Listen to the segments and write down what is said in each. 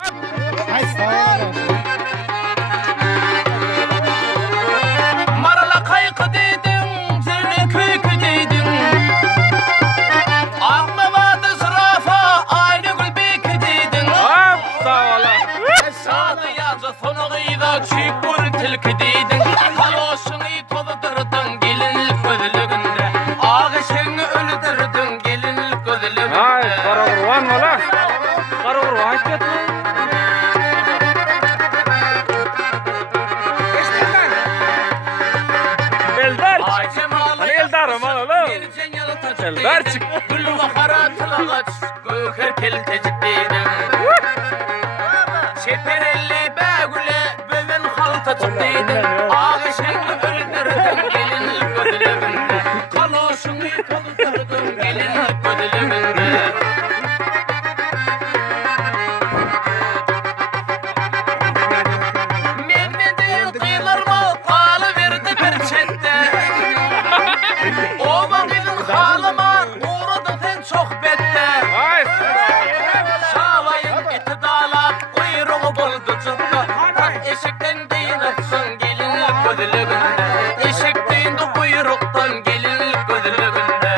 Ay sağ ol. Marala kaykı dedim, zirne köykü dedim. Aklımadı zürafa, aynı gül beki dedim. Sağ ol. Sağdı yazı sonu gıyda, çiğ gül tilki dedim. Haloşunu toludurdun gelinlik gözlüğünde. Ağışını öldürdün gelinlik gözlüğünde. Ay, kara kurban ola. Kara kurban etmedin mi? Eldar. Ay cemalı Hani Eldar aman oğlum. Eldar çık. Gül vakara tılağaç, göker keltecik dedim. Şeperelli begüle, böven halta çık dedim. Ağışını öldürdün gelinlik gözlüğünde. Kaloşunu toludurdun gelinlik gözlüğünde. Mehmet'in kıyılarıma pahalı verdi bir çette. O vakilin halıma uğradı sen çok bette. Ay. Şalayın eti dağlap kuyruğu buldu çıktı. Tak eşekten deyin atsın gelinlik gözlüğünde. Eşekten de kuyruktan gelinlik gözlüğünde.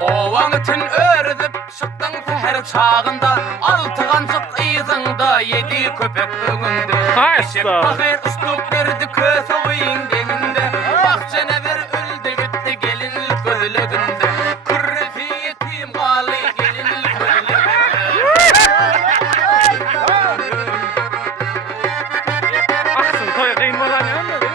Ovaŋıtın ördüp çıktın seher çağında. Altı gancık iyizinde, yedi köpek ögünde. Hay Eşek sağ ol. bakır üstlük verdi köse oyun deminde. Bahçene ver öldü gitti gelinlik gözlüğünde. Kürrefi yetim galı gelinlik gözlüğünde. Aksın toy kıymalar ne anladın?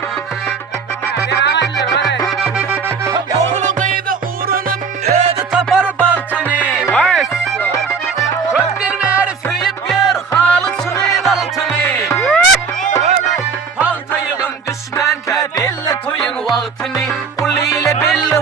Oğlu kıydı uğranıp ödü tapar baltını. Ay. Kökler ver söyüp yer halı çığır altını. Paltayığın düşmen ke belli toyun vaktini. Ulu ile belli